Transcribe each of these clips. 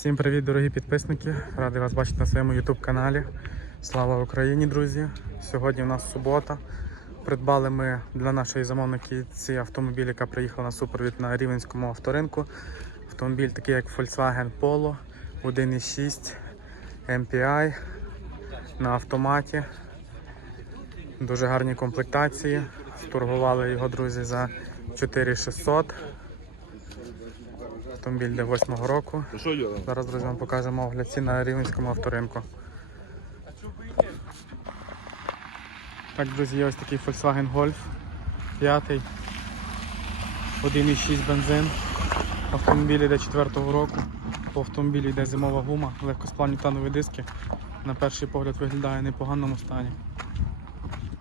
Всім привіт, дорогі підписники! Радий вас бачити на своєму YouTube каналі. Слава Україні, друзі! Сьогодні у нас субота. Придбали ми для нашої замовники ці автомобілі, яка приїхала на супровід на Рівненському авторинку. Автомобіль такий як Volkswagen Polo 1.6 MPI на автоматі. Дуже гарні комплектації. Торгували його, друзі, за 4600. Автомобіль для 8 року. Зараз, друзі, вам покажемо огляд цін на Рівненському авторинку. Так, друзі, є ось такий Volkswagen Golf 5. 1,6 бензин. Автомобіль йде 4-го року. По автомобілі йде зимова гума, легкосплавні танові диски. На перший погляд виглядає в непоганому стані.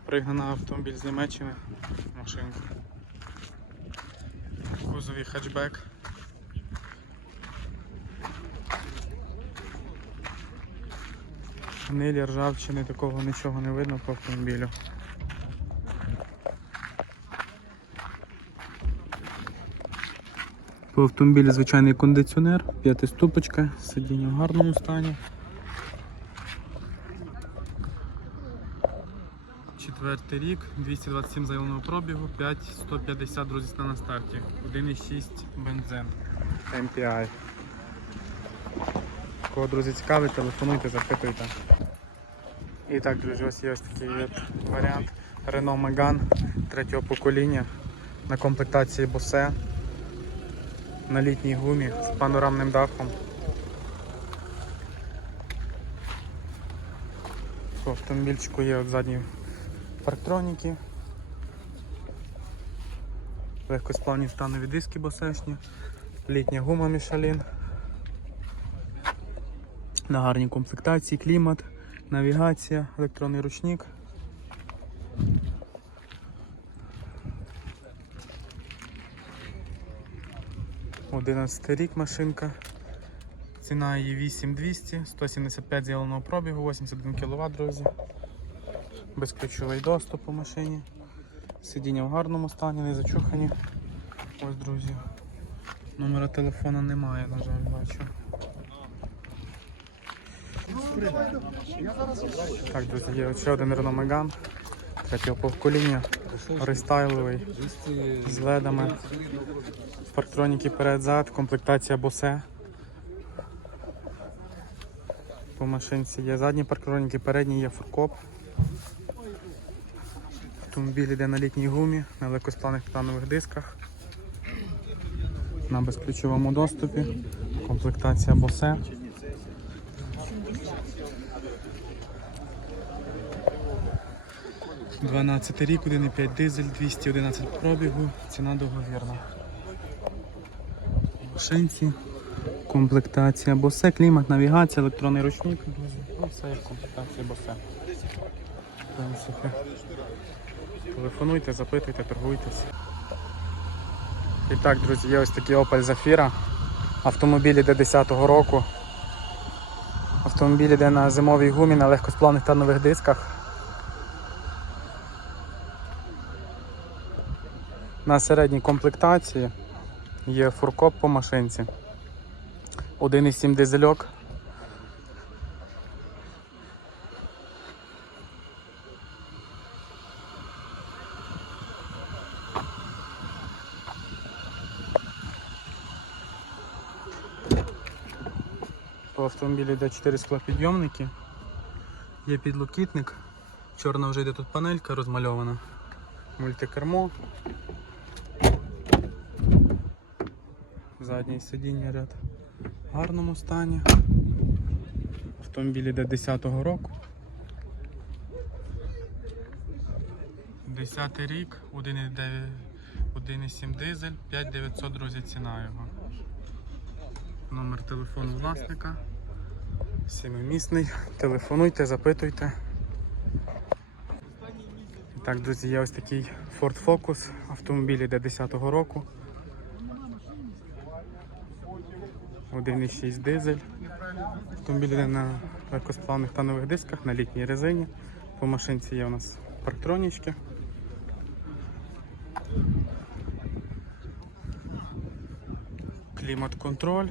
Пригнана автомобіль з Німеччини. Машинка. Кузовий хетчбек. Гнилі, ржавчини, такого нічого не видно по автомобілю. По автомобілі звичайний кондиціонер, п'ятиступочка, сидіння в гарному стані. Четвертий рік, 227 заявленого пробігу, 5150 друзі на старті. 1,6 бензин MPI. Кого, друзі, цікавить, телефонуйте, запитуйте. І так, друзі, ось є ось такий варіант Renault Megane третього покоління на комплектації Bose на літній гумі з панорамним дахом. По автомобільчику є задні парктроніки. Легкосплавні станові диски босешні, літня гума Michelin. На гарній комплектації, клімат, навігація, електронний ручник. Одинадцятий рік машинка. Ціна її 8200, 175 зеленого пробігу, 81 кВт, друзі. Безключовий доступ по машині. Сидіння в гарному стані, не зачухані. Ось, друзі. Номера телефона немає, на жаль, бачу. Так, друзі, є ще один Renault Megane. Третього повкоління, рестайловий, з ледами, парктроніки перед-зад, комплектація босе. По машинці є задні парктроніки, передні є фуркоп. Автомобіль йде на літній гумі, на легкосплавних титанових дисках, на безключовому доступі, комплектація босе. 12 рік, 1,5 дизель, 211 пробігу, ціна договірна. Машинці, комплектація босе, клімат, навігація, електронний ручник, ну все як комплектація босе. Телефонуйте, запитуйте, торгуйтесь. І так, друзі, є ось такий Opel Zafira. Автомобіль іде 10-го року. Автомобіль іде на зимовій гумі, на легкосплавних та нових дисках. На середній комплектації є фуркоп по машинці. 1,7 дизельок. По автомобілі йде 4 склопідйомники. Є підлокітник. Чорна вже йде тут панелька розмальована. Мультикермо. Заднє сидіння ряд в гарному стані. Автомобіль йде 10-го року. 10 рік, 1,9 1,7 дизель, 5900, друзі, ціна його. Номер телефону власника. Сімимісний. Телефонуйте, запитуйте. Так, друзі, є ось такий Ford Focus. Автомобіль йде 10-го року. 1,6 дизель. Автомобіль йде на легкосплавних та нових дисках на літній резині. По машинці є у нас парктронічки. Клімат-контроль.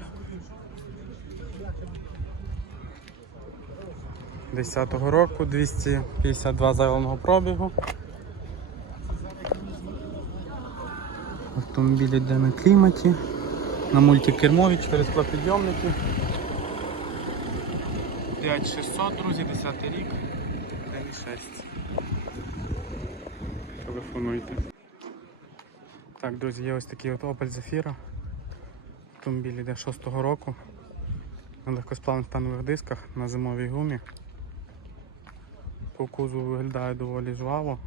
10-го року 252 заявленого пробігу. Автомобіль йде на кліматі на мультикермові, 4 склопідйомники. 5600, друзі, 10 рік, 1,6. Телефонуйте. Так, друзі, є ось такий от Opel Zafira. Автомобіль йде 6-го року. На легкосплавних станових дисках на зимовій гумі. По кузову виглядає доволі жваво.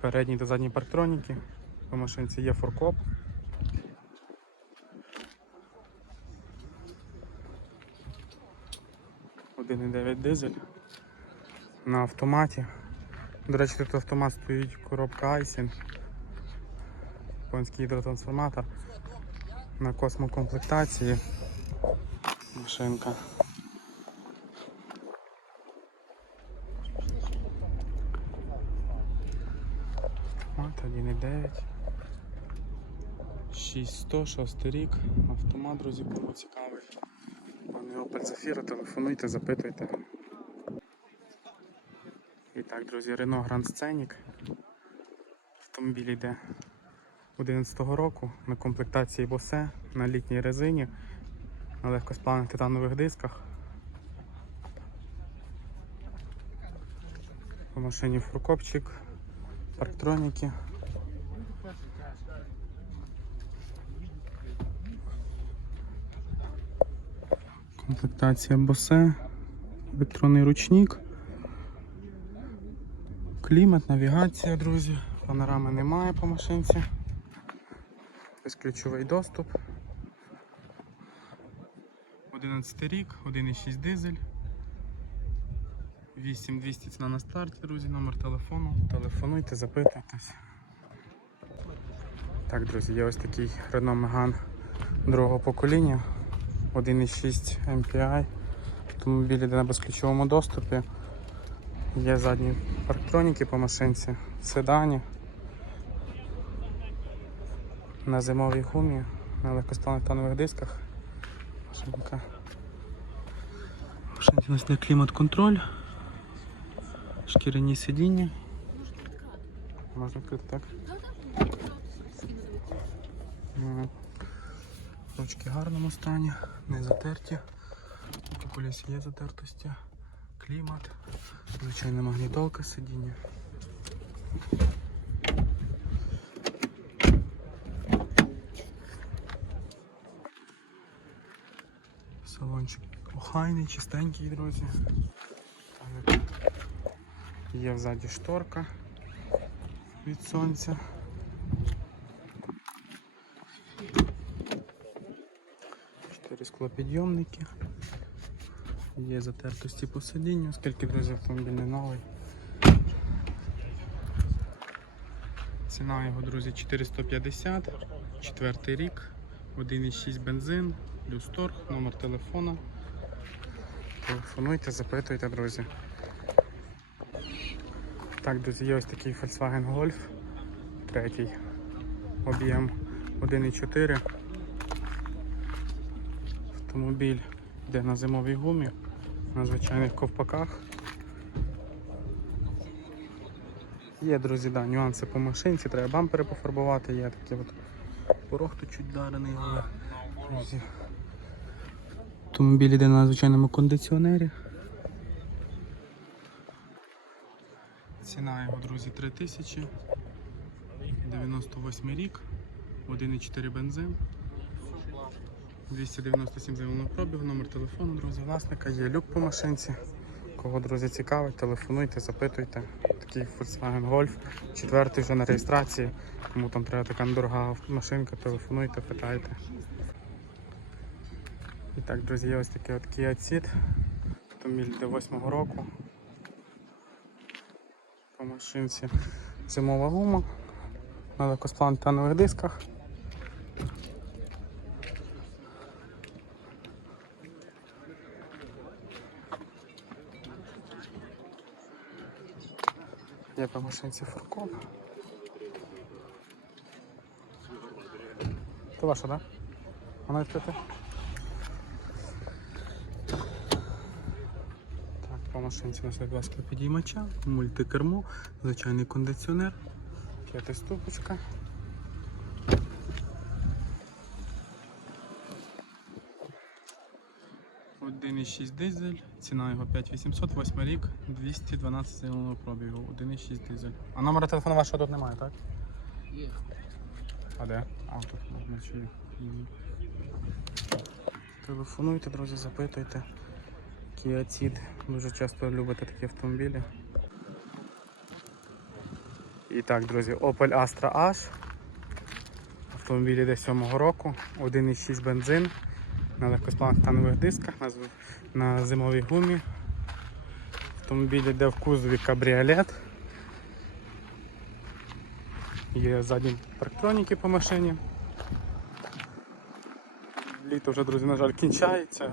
Передні та задні парктроніки. По машинці є форкоп. 1,9 дизель на автоматі. До речі, тут автомат стоїть коробка Айсін. Японський гідротрансформатор на космокомплектації. Машинка. От 1,9. 6100, 6 рік. Автомат, друзі, кому цікавий. Пане Opel Zafira, телефонуйте, запитуйте. І так, друзі, Renault Grand Scenic. Автомобіль йде 11-го року на комплектації Bose, на літній резині, на легкосплавних титанових дисках. По машині фуркопчик, парктроніки. Комплектація Bose, електронний ручник, клімат, навігація, друзі. Панорами немає по машинці. Безключовий доступ. 11 рік, 1,6 дизель. 8200 ціна на старті, друзі, номер телефону. Телефонуйте, запитуйтесь. Так, друзі, є ось такий Renault Megane другого покоління. 1,6 MPI. Автомобіль йде на безключовому доступі. Є задні парктроніки по машинці, седані. На зимовій гумі, на легкосплавних танових дисках. Машинка. Машинці у нас є клімат-контроль, шкіряні сидіння. Можна відкрити так. М. Ручки в гарному стані, не затерті. По колесі є затертості, клімат, звичайна магнітолка сидіння. Салончик охайний, чистенький, друзі. Є взаді шторка від сонця. Чотири склопідйомники. Є затертості по сидінню, оскільки друзі автомобіль не новий. Ціна його, друзі, 450, четвертий рік, 1,6 бензин, плюс торг, номер телефона. Телефонуйте, запитуйте, друзі. Так, друзі, є ось такий Volkswagen Golf, третій, об'єм 1,4. Автомобіль йде на зимовій гумі, на звичайних ковпаках. Є, друзі, да, нюанси по машинці, треба бампери пофарбувати, є такі от порог тут чуть дарений, але друзі. Автомобіль йде на звичайному кондиціонері. Ціна його, друзі, 3000. 98 рік, 1,4 бензин. 297 заявленого пробігу, номер телефону, друзі, власника, є люк по машинці. Кого, друзі, цікавить, телефонуйте, запитуйте. Такий Volkswagen Golf, четвертий вже на реєстрації. Кому там треба така недорога машинка, телефонуйте, питайте. І так, друзі, є ось такий от Kia Ceed. Автомобіль до 8 року. По машинці зимова гума на легкосплантанових дисках. По машинці фуркоп. Це ваша. Да? Вона відкрита? машинці у нас будь ласка, підіймача, мультикермо, звичайний кондиціонер, п'ятиступочка. Один і 6 дизель, ціна його 5800, 8 рік, 212 зеленого пробігу, 1,6 дизель. А номера телефону вашого тут немає, так? Є. А де? А, тут можна чи є. Мгм. Телефонуйте, друзі, запитуйте. Kia Ceed. Дуже часто любите такі автомобілі. І так, друзі, Opel Astra H. Автомобіль йде 7 року, 1,6 бензин на легкосплавних танових дисках, на, на зимовій гумі. Автомобіль йде в кузові кабріолет. Є задні парктроніки по машині. Літо вже, друзі, на жаль, кінчається.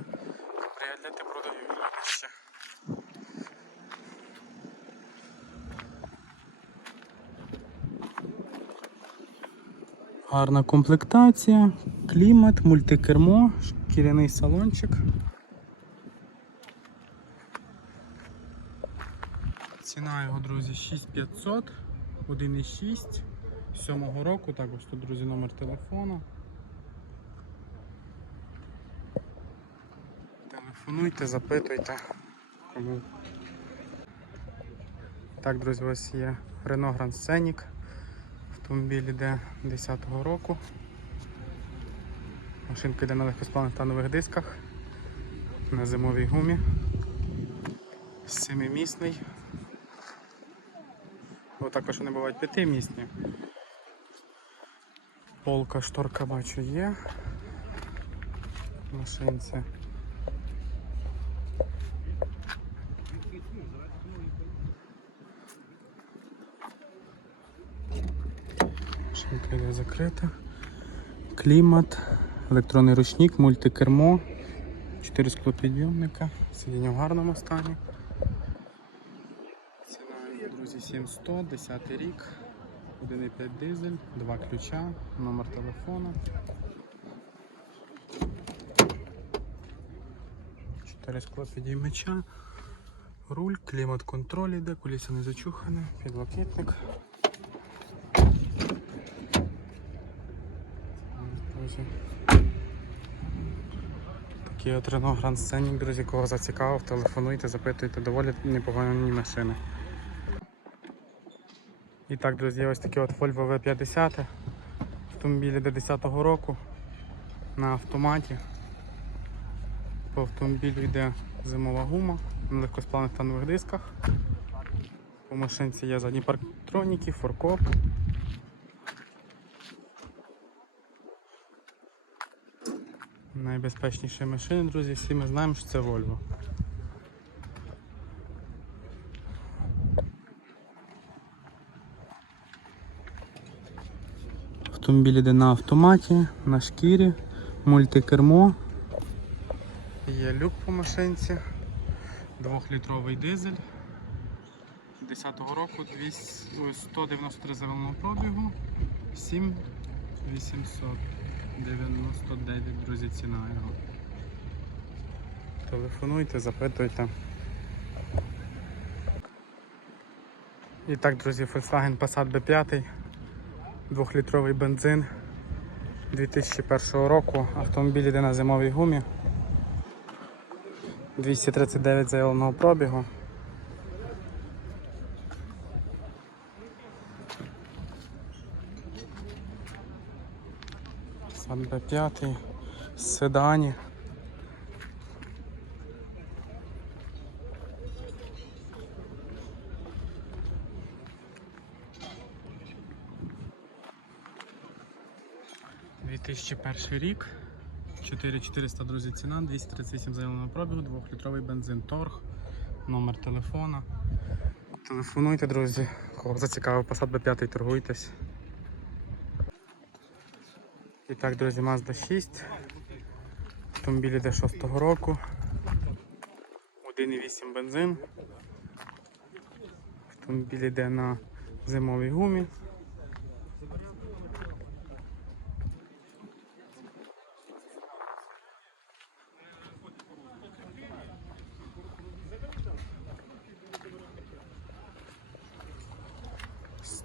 Гарна комплектація, клімат, мультикермо, шкіряний салончик. Ціна його, друзі, 6500, 1,6 7 року. Також тут, друзі, номер телефону. Телефонуйте, запитуйте. Так, друзі, ось є Renault Grand Scenic. Автомобіль йде 10-го року. Машинка йде на легкосплавних танових дисках, на зимовій гумі. Семимісний. Бо також вони бувають п'ятимісні. Полка, шторка бачу є. Машинці. Йде закрита. Клімат, електронний ручник, мультикермо, 4 склопідйомника, сидіння в гарному стані. Ціна, друзі, 7100, 10 рік, 1,5 дизель, 2 ключа, номер телефону. 4 склопідіймача, руль, клімат контроль іде, куліса не зачухане, підлокітник. Друзі. Такий от Renault Grand Scenic, друзі, кого зацікавив, телефонуйте, запитуйте, доволі непогані машини. І так, друзі, ось такий от Volvo V50. Автомобіль до 10-го року на автоматі. По автомобілю йде зимова гума на легкосплавних танових дисках. По машинці є задні парктроніки, форкоп. Найбезпечніші машини, друзі, всі ми знаємо, що це Volvo. Автомобіль йде на автоматі, на шкірі, мультикермо. Є люк по машинці, 2-літровий дизель. 10-го року 200, 193 зеленого пробігу, 7 899, друзі, ціна його. Телефонуйте, запитуйте. І так, друзі, Volkswagen Passat B5, 2-літровий бензин 2001 року. Автомобіль йде на зимовій гумі. 239 заявленого пробігу. B5 в седані. Дві тисячі перший рік. 4400, друзі, ціна, 238 заявленого пробігу, 2-літровий бензин торг, номер телефона. Телефонуйте, друзі, кого зацікавив Passat B5, торгуйтесь. І так, друзі, Mazda 6. Автомобіль іде 6-го року. 1,8 бензин. Автомобіль іде на зимовій гумі.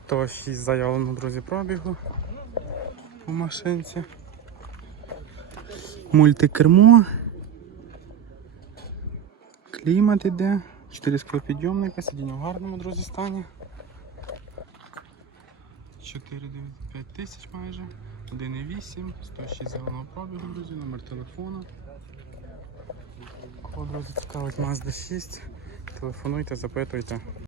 То 6 заявлено, друзі, пробігу у машинці. Мультикермо. Клімат іде. 4 склопідйомника, сидіння в гарному, друзі, стані. 4,95 тисяч майже. 1,8, 106 загалом пробігу, друзі, номер телефону. Кого, друзі, цікавить Mazda 6. Телефонуйте, запитуйте.